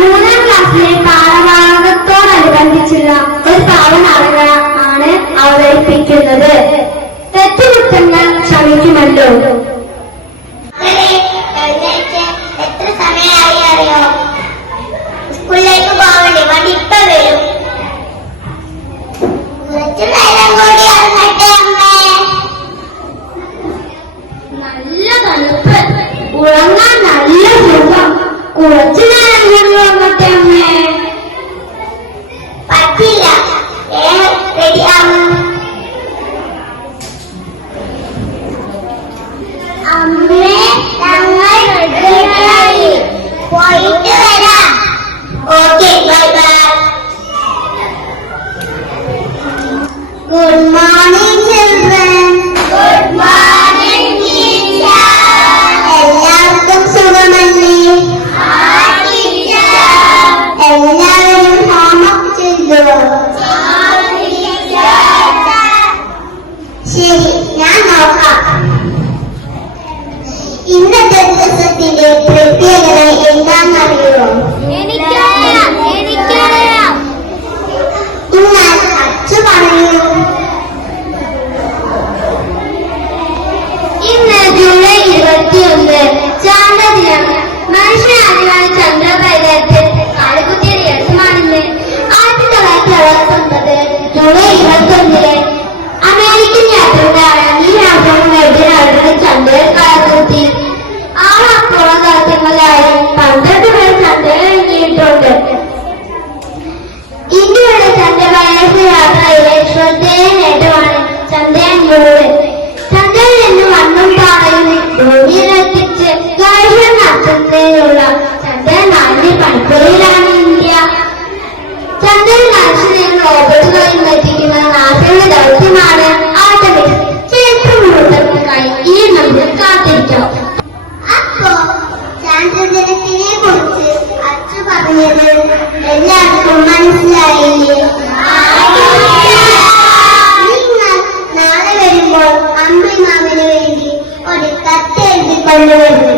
മൂന്നാം ക്ലാസ്സിലെ പാഠഭാഗത്തോടനുബന്ധിച്ചുള്ള ഒരു പാഠനാടക ആണ് അവതരിപ്പിക്കുന്നത്. തെറ്റുകുറ്റങ്ങൾ ക്ഷമിക്കുമല്ലോ. എത്ര സമയമായി അറിയോ? Good morning, children. Good morning, teacher. എല്ലാവർക്കും സുഖമല്ലേ എല്ലാവരും ഹോംവർക്ക് ചെയ്തോ ശരി ഞാൻ നോക്കാം ഇന്നത്തെ ദിവസത്തിന്റെ ആന്ധ്രജനത്തിനെ കുറിച്ച് അച്ഛൻ പറഞ്ഞത് എല്ലാവർക്കും മനസ്സിലായില്ലേ? നിങ്ങൾ നാളെ വരുമ്പോൾ അമ്മയും മാമന് വേണ്ടി ഒരു കത്ത് എഴുതി കൊണ്ടുവരുന്നു